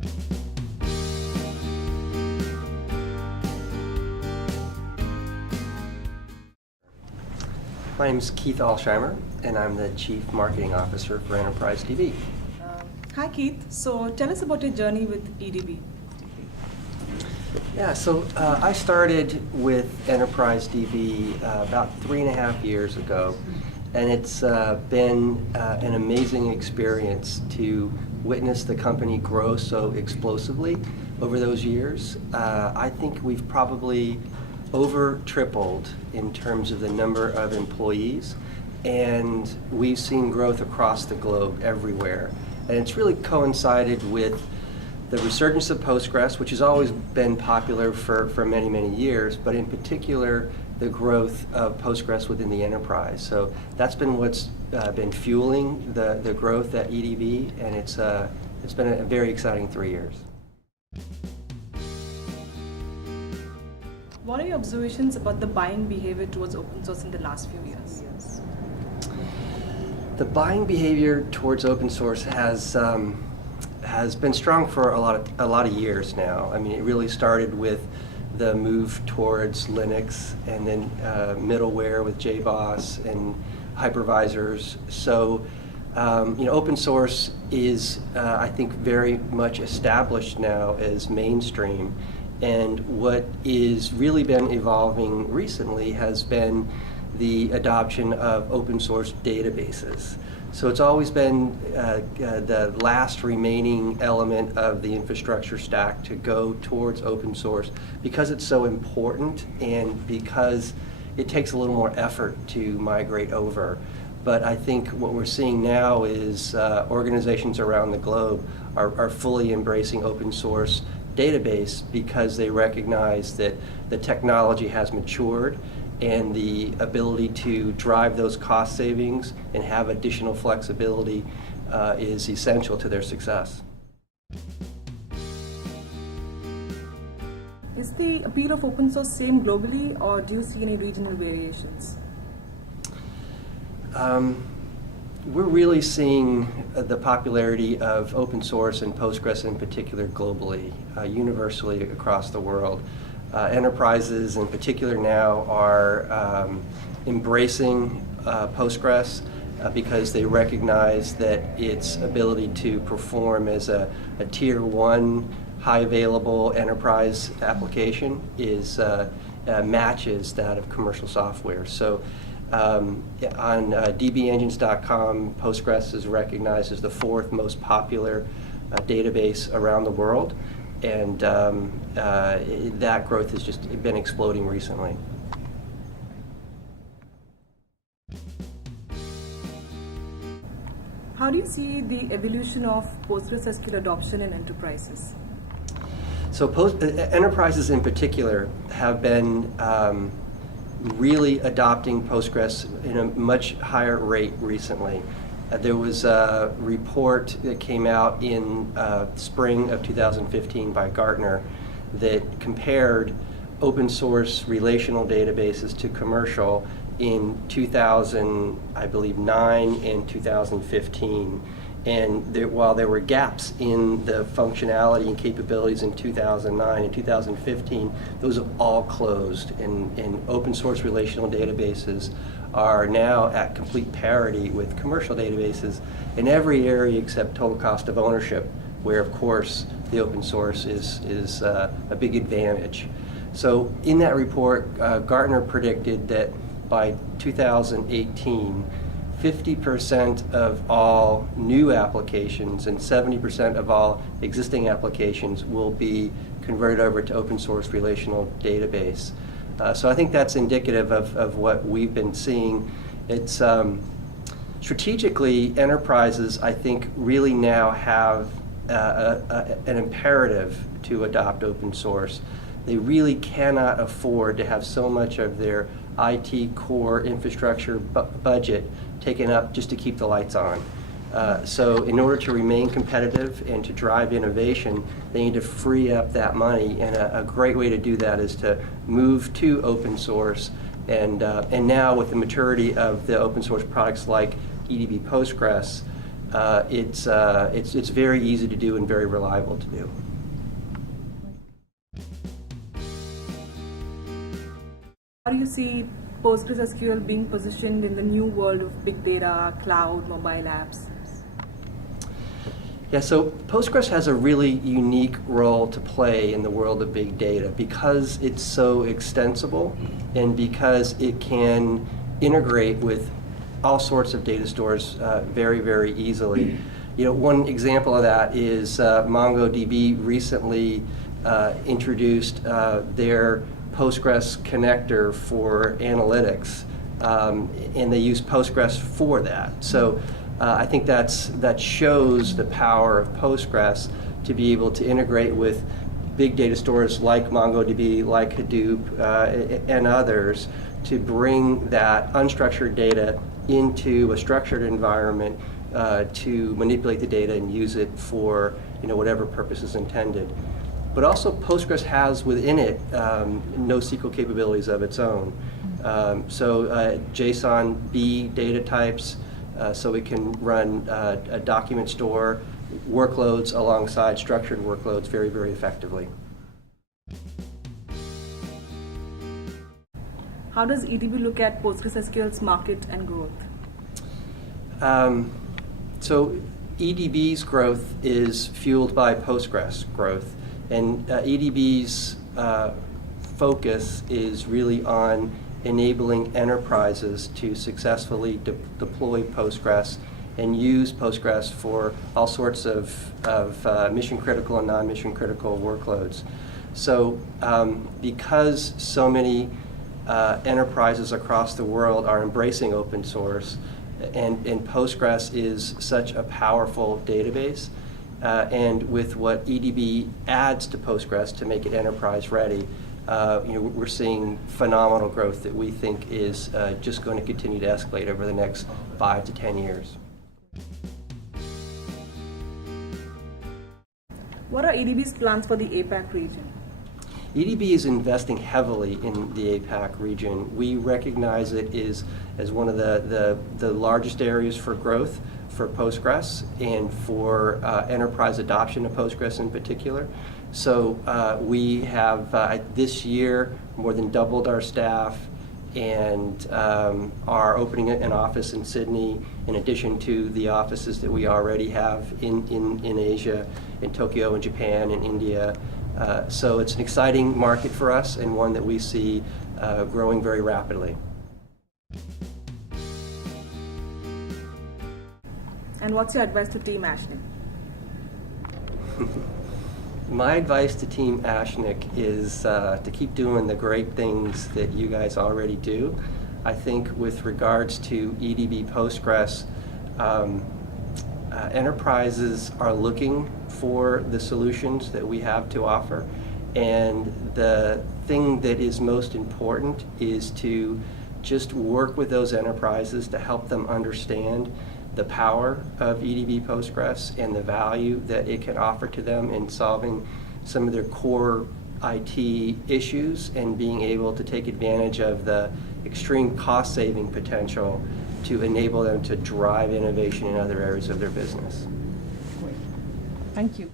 My name is Keith Alsheimer, and I'm the Chief Marketing Officer for EnterpriseDB. Hi Keith, so tell us about your journey with EDB. Yeah, so I started with EnterpriseDB about 3.5 years ago, and it's been an amazing experience to witness the company grow so explosively over those years. I think we've probably over tripled in terms of the number of employees, and we've seen growth across the globe everywhere. And it's really coincided with the resurgence of Postgres, which has always been popular for many, many years, but in particular the growth of Postgres within the enterprise. So that's been what's been fueling the growth at EDB, and it's been a very exciting 3 years. What are your observations about the buying behavior towards open source in the last few years? The buying behavior towards open source has been strong for a lot of years now. I mean, it really started with the move towards Linux, and then middleware with JBoss and hypervisors. So, open source is, I think, very much established now as mainstream. And what is really been evolving recently has been the adoption of open source databases. So it's always been the last remaining element of the infrastructure stack to go towards open source because it's so important and because it takes a little more effort to migrate over. But I think what we're seeing now is organizations around the globe are fully embracing open source database because they recognize that the technology has matured, and the ability to drive those cost savings and have additional flexibility is essential to their success. Is the appeal of open source same globally, or do you see any regional variations? We're really seeing the popularity of open source and Postgres in particular globally, universally across the world. Enterprises in particular now are embracing Postgres because they recognize that its ability to perform as a tier 1 high available enterprise application is matches that of commercial software. So on dbengines.com, Postgres is recognized as the 4th most popular database around the world, and that growth has just been exploding recently. How do you see the evolution of PostgreSQL adoption in enterprises? So enterprises in particular have been really adopting Postgres in a much higher rate recently. There was a report that came out in spring of 2015 by Gartner that compared open source relational databases to commercial in 2009 and 2015. And while there were gaps in the functionality and capabilities in 2009 and 2015, those have all closed, and open source relational databases are now at complete parity with commercial databases in every area except total cost of ownership, where of course the open source is a big advantage. So in that report, Gartner predicted that by 2018, 50% of all new applications and 70% of all existing applications will be converted over to open source relational database. So I think that's indicative of what we've been seeing. It's strategically, enterprises, I think, really now have an imperative to adopt open source. They really cannot afford to have so much of their IT core infrastructure budget taken up just to keep the lights on. So in order to remain competitive and to drive innovation, they need to free up that money, and a great way to do that is to move to open source. And now with the maturity of the open source products like EDB Postgres, it's very easy to do and very reliable to do. How do you see PostgreSQL being positioned in the new world of big data, cloud, mobile apps? Yeah, so Postgres has a really unique role to play in the world of big data because it's so extensible and because it can integrate with all sorts of data stores very, very easily. You know, one example of that is MongoDB recently introduced their Postgres connector for analytics, and they use Postgres for that. So I think that shows the power of Postgres to be able to integrate with big data stores like MongoDB, like Hadoop, and others to bring that unstructured data into a structured environment to manipulate the data and use it for whatever purpose is intended. But also Postgres has within it NoSQL capabilities of its own. So JSON B data types, so we can run a document store workloads alongside structured workloads very, very effectively. How does EDB look at PostgreSQL's market and growth? So EDB's growth is fueled by Postgres growth, and EDB's focus is really on enabling enterprises to successfully deploy Postgres and use Postgres for all sorts of mission-critical and non-mission-critical workloads. So because so many enterprises across the world are embracing open source, and Postgres is such a powerful database, and with what EDB adds to Postgres to make it enterprise ready, we're seeing phenomenal growth that we think is just going to continue to escalate over the next 5 to 10 years. What are EDB's plans for the APAC region? EDB is investing heavily in the APAC region. We recognize it as one of the largest areas for growth for Postgres and for enterprise adoption of Postgres in particular. So we have this year more than doubled our staff and are opening an office in Sydney in addition to the offices that we already have in Asia, in Tokyo, in Japan, in India. So it's an exciting market for us and one that we see growing very rapidly. And what's your advice to Team Ashnik? My advice to Team Ashnik is to keep doing the great things that you guys already do. I think with regards to EDB Postgres, enterprises are looking for the solutions that we have to offer, and the thing that is most important is to just work with those enterprises to help them understand the power of EDB Postgres and the value that it can offer to them in solving some of their core IT issues and being able to take advantage of the extreme cost-saving potential to enable them to drive innovation in other areas of their business. Thank you.